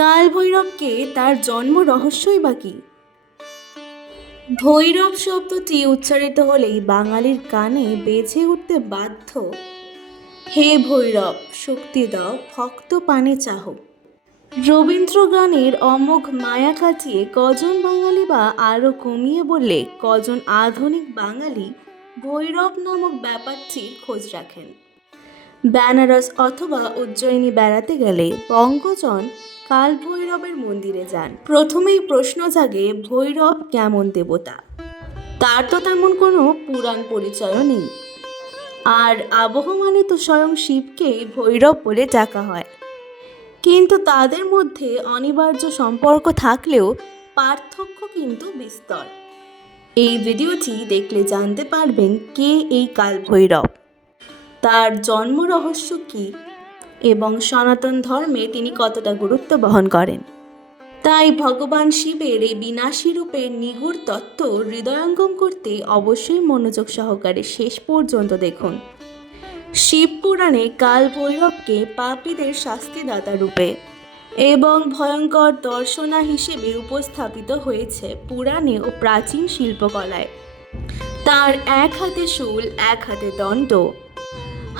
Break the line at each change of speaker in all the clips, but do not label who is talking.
কাল ভৈরবকে তার জন্ম রহস্যই বা কি? ভৈরব শব্দটি উচ্চারিত হলেই বাঙালির কানে বেজে উঠতে বাধ্য। হে ভৈরব, শক্তি দাও, ভক্ত পানে চাহ। রবীন্দ্র গানের অমোঘ মায়া কাটিয়ে কজন বাঙালি বা আরও কমিয়ে বললে কজন আধুনিক বাঙালি ভৈরব নামক ব্যাপারটির খোঁজ রাখেন। বেনারস অথবা উজ্জয়িনী বেড়াতে গেলে বঙ্গজন কাল ভৈরবের মন্দিরে যান। প্রথমেই প্রশ্ন জাগে, ভৈরব কেমন দেবতা? তার তো তেমন কোনো পুরাণ পরিচয়ও নেই। আর আবহ মানে তো স্বয়ং শিবকেই ভৈরব বলে ডাকা হয়। কিন্তু তাদের মধ্যে অনিবার্য সম্পর্ক থাকলেও পার্থক্য কিন্তু বিস্তর। এই ভিডিওটি দেখলে জানতে পারবেন কে এই কাল ভৈরব তার জন্ম রহস্য কী? এবং সনাতন ধর্মে তিনি কতটা গুরুত্ব বহন করেন। তাই ভগবান শিবের এই বিনাশী রূপের নিগুড় তত্ত্ব হৃদয়ঙ্গম করতে অবশ্যই মনোযোগ সহকারে শেষ পর্যন্ত দেখুন। শিব পুরাণে কাল ভৈরবকে পাপীদের শাস্তিদাতা রূপে এবং ভয়ঙ্কর দর্শনা হিসেবে উপস্থাপিত হয়েছে পুরাণে ও প্রাচীন শিল্পকলায়। তার এক হাতে শূল, এক হাতে দণ্ড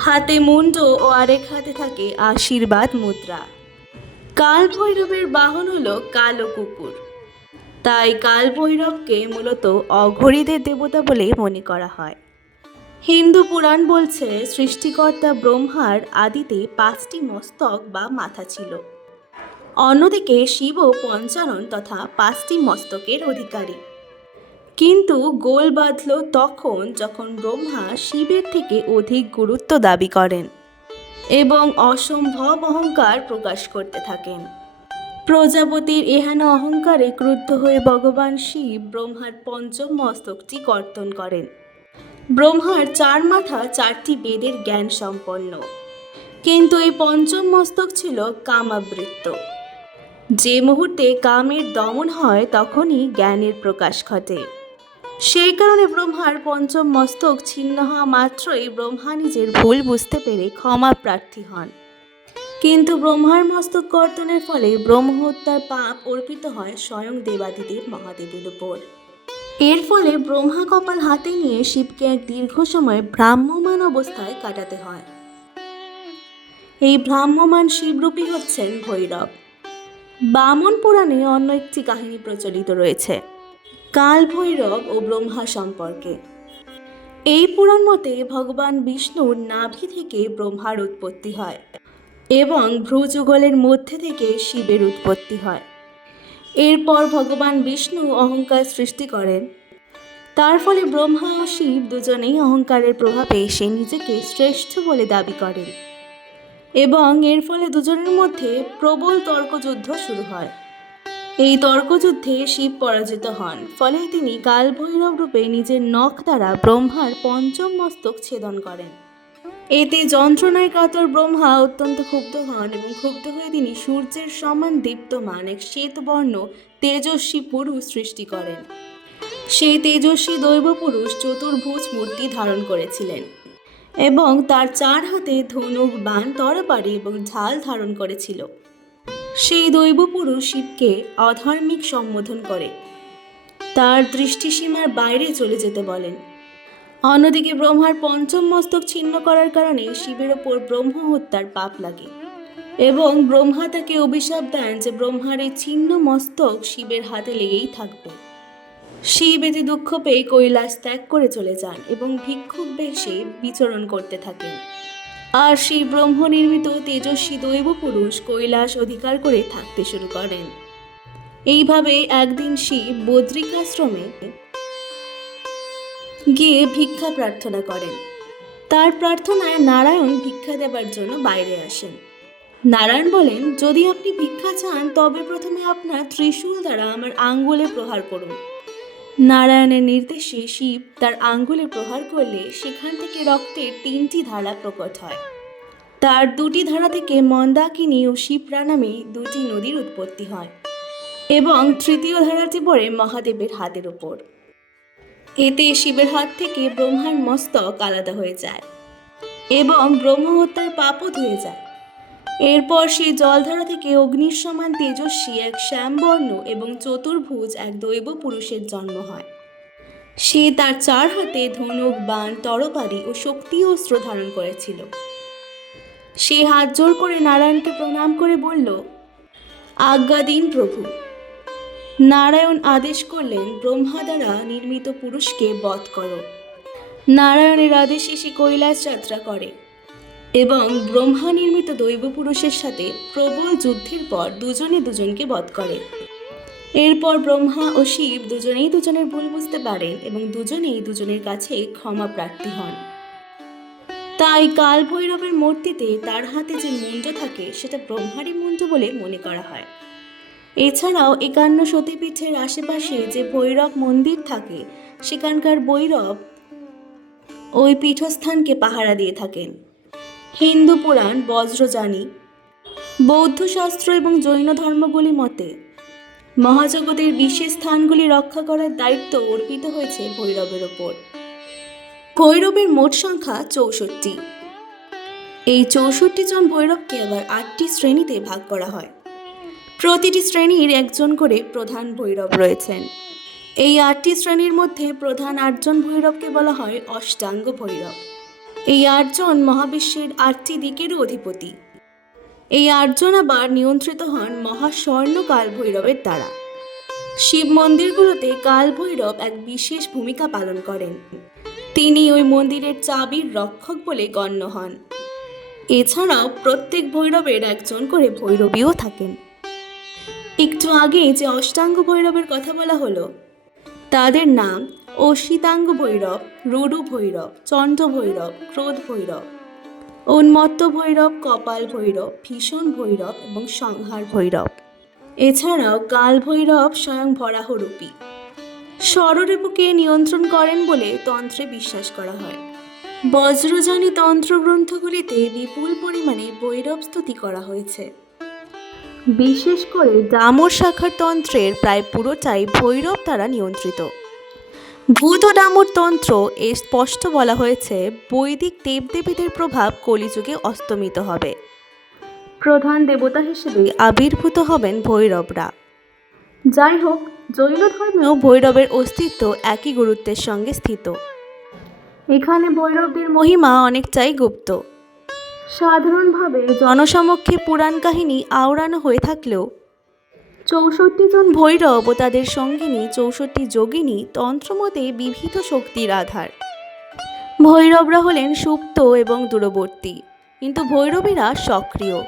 হাতে মুন্ড ও আরেক হাতে থাকে আশীর্বাদ মুদ্রা। কাল ভৈরবের বাহন হলো কালো কুকুর। তাই কাল ভৈরবকে মূলত অঘরীদের দেবতা বলে মনে করা হয়। হিন্দু পুরাণ বলছে, সৃষ্টিকর্তা ব্রহ্মার আদিতে পাঁচটি মস্তক বা মাথা ছিল। অন্যদিকে শিবও পঞ্চানন তথা পাঁচটি মস্তকের অধিকারী। কিন্তু গোল বাঁধল তখন যখন ব্রহ্মা শিবের থেকে অধিক গুরুত্ব দাবি করেন এবং অসম্ভব অহংকার প্রকাশ করতে থাকেন। প্রজাপতির এহেন অহংকারে ক্রুদ্ধ হয়ে ভগবান শিব ব্রহ্মার পঞ্চম মস্তকটি কর্তন করেন। ব্রহ্মার চার মাথা চারটি বেদের জ্ঞান সম্পন্ন। কিন্তু এই পঞ্চম মস্তক ছিল কামাবৃত্ত। যে মুহূর্তে কামের দমন হয় তখনই জ্ঞানের প্রকাশ ঘটে। সেই কারণে ব্রহ্মার পঞ্চম মস্তক ছিন্ন হওয়া মাত্রই ব্রহ্মা নিজের ভুল বুঝতে পেরে ক্ষমা প্রার্থী হন। কিন্তু ব্রহ্মার মস্তক কর্তনের ফলে ব্রহ্ম হত্যার পাপ অর্পিত হয় স্বয়ং দেবাদিদেব মহাদেবের উপর। এর ফলে ব্রহ্মা কপাল হাতে নিয়ে শিবকে এক দীর্ঘ সময় ভ্রাম্যমান অবস্থায় কাটাতে হয়। এই ভ্রাম্যমান শিবরূপী হচ্ছেন ভৈরব। বামন পুরাণে অন্য একটি কাহিনী প্রচলিত রয়েছে। কাল ভৈরব ও ব্রহ্মা সম্পর্কে। এই পুরাণ মতে ভগবান বিষ্ণুর নাভি থেকে ব্রহ্মার উৎপত্তি হয় এবং ভ্রুযুগলের মধ্যে থেকে শিবের উৎপত্তি হয়। এরপর ভগবান বিষ্ণু অহংকার সৃষ্টি করেন। তার ফলে ব্রহ্মা ও শিব দুজনেই অহংকারের প্রভাবে সে নিজেকে শ্রেষ্ঠ বলে দাবি করেন। এবং এর ফলে দুজনের মধ্যে প্রবল তর্কযুদ্ধ শুরু হয়। এই তর্কযুদ্ধে শিব পরাজিত হন, ফলে তিনি কালভৈরব রূপে নিজের নখ দ্বারা ব্রহ্মার পঞ্চম মস্তক ছেদন করেন। এতে যন্ত্রণায় কাতর ব্রহ্মা অত্যন্ত ক্ষুব্ধ হন এবং ক্ষুব্ধ হয়ে তিনি সূর্যের সমান দীপ্তমান এক শ্বেতবর্ণ তেজস্বী পুরুষ সৃষ্টি করেন। সেই তেজস্বী দৈব পুরুষ চতুর্ভুজ মূর্তি ধারণ করেছিলেন এবং তার চার হাতে ধনুক, বান তরবারি এবং ঝাল ধারণ করেছিল। সেই দৈব পুরুষ শিবকে অধার্মিক সম্বোধন করে। তার দৃষ্টিসীমার বাইরে চলে যেতে বলেন। অন্যদিকে ব্রহ্মার পঞ্চম মস্তক ছিন্ন করার কারণে শিবের ওপর ব্রহ্ম হত্যার পাপ লাগে এবং ব্রহ্মা তাকে অভিশাপ দেন যে ব্রহ্মার এই ছিন্ন মস্তক শিবের হাতে লেগেই থাকবে। শিব এতে দুঃখ পেয়ে কৈলাস ত্যাগ করে চলে যান এবং ভিক্ষুক বেশে বিচরণ করতে থাকেন। আর সেই ব্রহ্ম নির্মিত তেজস্বী দৈব পুরুষ কৈলাস অধিকার করে থাকতে শুরু করেন। এইভাবে একদিন শিব বদ্রিকাশ্রমে গিয়ে ভিক্ষা প্রার্থনা করেন। তার প্রার্থনায় নারায়ণ ভিক্ষা দেবার জন্য বাইরে আসেন। নারায়ণ বলেন, যদি আপনি ভিক্ষা চান, তবে প্রথমে আপনার ত্রিশূল দ্বারা আমার আঙ্গুলে প্রহার করুন। নারায়ণের নির্দেশে শিব তার আঙ্গুলে প্রহার করলে সেখান থেকে রক্তের তিনটি ধারা প্রকট হয়। তার দুটি ধারা থেকে মন্দাকিনী ও শিপ্রা নামে দুটি নদীর উৎপত্তি হয় এবং তৃতীয় ধারাটি পড়ে মহাদেবের হাতের ওপর এতে শিবের হাত থেকে ব্রহ্মার মস্তক আলাদা হয়ে যায় এবং ব্রহ্ম হত্যার পাপও ধুয়ে যায়। এরপর সেই জলধারা থেকে অগ্নির সমান তেজস্বী এক শ্যামবর্ণ এবং চতুর্ভুজ এক দৈব পুরুষের জন্ম হয়। সে তার চার হাতে ধনুক, বাণ তরবারি ও শক্তি অস্ত্র ধারণ করেছিল। সে হাত জোর করে নারায়ণকে প্রণাম করে বলল আজ্ঞা দিন প্রভু, নারায়ণ আদেশ করলেন ব্রহ্মা দ্বারা নির্মিত পুরুষকে বধ করো। নারায়ণের আদেশে সে কৈলাস যাত্রা করে। এবং ব্রহ্মা নির্মিত দৈব পুরুষের সাথে প্রবল যুদ্ধের পর দুজনে দুজনকে বধ করে। এরপর ব্রহ্মা ও শিব দুজনেই দুজনের ভুল বুঝতে পারেন এবং দুজনেই দুজনের কাছে ক্ষমা প্রার্থী হন। তাই কাল ভৈরবের মূর্তিতে তার হাতে যে মুঞ্জ থাকে, সেটা ব্রহ্মারই মুঞ্জ বলে মনে করা হয়। এছাড়াও একান্ন সতীপীঠের আশেপাশে যে ভৈরব মন্দির থাকে, সেখানকার ভৈরব ওই পীঠস্থানকে পাহারা দিয়ে থাকেন। হিন্দু পুরাণ, বজ্রযানী বৌদ্ধ শাস্ত্র এবং জৈন ধর্মগুলি মতে মহাজগতের বিশেষ স্থানগুলি রক্ষা করার দায়িত্ব অর্পিত হয়েছে ভৈরবের ওপর। ভৈরবের মোট সংখ্যা চৌষট্টি। এই চৌষট্টি জন ভৈরবকে আবার আটটি শ্রেণীতে ভাগ করা হয়। প্রতিটি শ্রেণির একজন করে প্রধান ভৈরব রয়েছেন। এই আটটি শ্রেণির মধ্যে প্রধান আটজন ভৈরবকে বলা হয় অষ্টাঙ্গ ভৈরব। এই আটজন মহাবিশ্বের আটটি দিকেরও অধিপতি। এই আটজন আবার নিয়ন্ত্রিত হন মহাস্বর্ণ কাল ভৈরবের দ্বারা। শিব মন্দিরগুলোতে কাল ভৈরব এক বিশেষ ভূমিকা পালন করেন। তিনি ওই মন্দিরের চাবির রক্ষক বলে গণ্য হন। এছাড়াও প্রত্যেক ভৈরবের একজন করে ভৈরবীও থাকেন। একটু আগে যে অষ্টাঙ্গ ভৈরবের কথা বলা হলো, তাদের নাম অসিতাঙ্গ ভৈরব রুডু ভৈরব চণ্ড ভৈরব ক্রোধ ভৈরব উন্মত্ত ভৈরব কপাল ভৈরব ভীষণ ভৈরব এবং সংহার ভৈরব এছাড়াও কাল ভৈরব স্বয়ং ভরাহরূপী। ষড়রিপুকে নিয়ন্ত্রণ করেন বলে তন্ত্রে বিশ্বাস করা হয়। বজ্রজানী তন্ত্র গ্রন্থগুলিতে বিপুল পরিমাণে ভৈরব স্তুতি করা হয়েছে। বিশেষ করে ডামর শাখার তন্ত্রের প্রায় পুরোটাই ভৈরব দ্বারা নিয়ন্ত্রিত। ভূত ডামর তন্ত্র এ স্পষ্ট বলা হয়েছে বৈদিক দেবদেবীদের প্রভাব কলিযুগে অস্তমিত হবে। প্রধান দেবতা হিসেবে আবির্ভূত হবেন ভৈরবরা। যাই হোক জৈন ধর্মেও ভৈরবের অস্তিত্ব একই গুরুত্বের সঙ্গে স্থিত। এখানে ভৈরবদের মহিমা অনেকটাই গুপ্ত। সাধারণভাবে জনসমক্ষে পুরাণ কাহিনী আওড়ানো হয়ে থাকলেও চৌষট্টি জন ভৈরব ও তাদের সঙ্গিনী চৌষট্টি যোগিনী তন্ত্রমতে বিবিধ শক্তির আধার। ভৈরবরা হলেন সুপ্ত এবং দূরবর্তী, কিন্তু ভৈরবীরা সক্রিয়।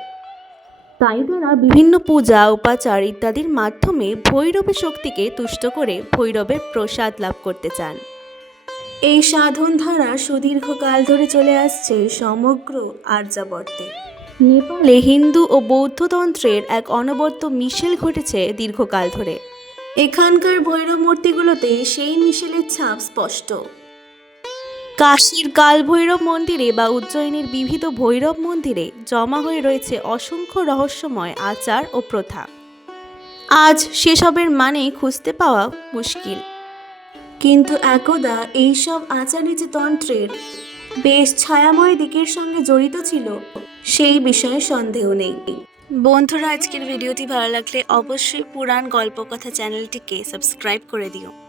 তাই তারা বিভিন্ন পূজা, উপাচার ইত্যাদির মাধ্যমে ভৈরবের শক্তিকে তুষ্ট করে ভৈরবের প্রসাদ লাভ করতে চান। এই সাধন ধারা সুদীর্ঘকাল ধরে চলে আসছে সমগ্র আর্যাবর্তে। নেপালে হিন্দু ও বৌদ্ধতন্ত্রের এক অনবদ্য মিশেল ঘটেছে দীর্ঘকাল ধরে। এখানকার ভৈরব মূর্তিগুলোতে সেই মিশেলের ছাপ স্পষ্ট। কাশীর কাল ভৈরব মন্দিরে বা উজ্জয়িনীর বিবিধ ভৈরব মন্দিরে জমা হয়ে রয়েছে অসংখ্য রহস্যময় আচার ও প্রথা। আজ সেসবের মানে খুঁজতে পাওয়া মুশকিল। কিন্তু একদা এইসব আচারী তন্ত্রের বেশ ছায়াময় দিকের সঙ্গে জড়িত ছিল সেই বিষয়ে সন্দেহ নেই। বন্ধুরা, আজকের ভিডিওটি ভালো লাগলে অবশ্যই পুরাণ গল্পকথা চ্যানেলটিকে সাবস্ক্রাইব করে দিও।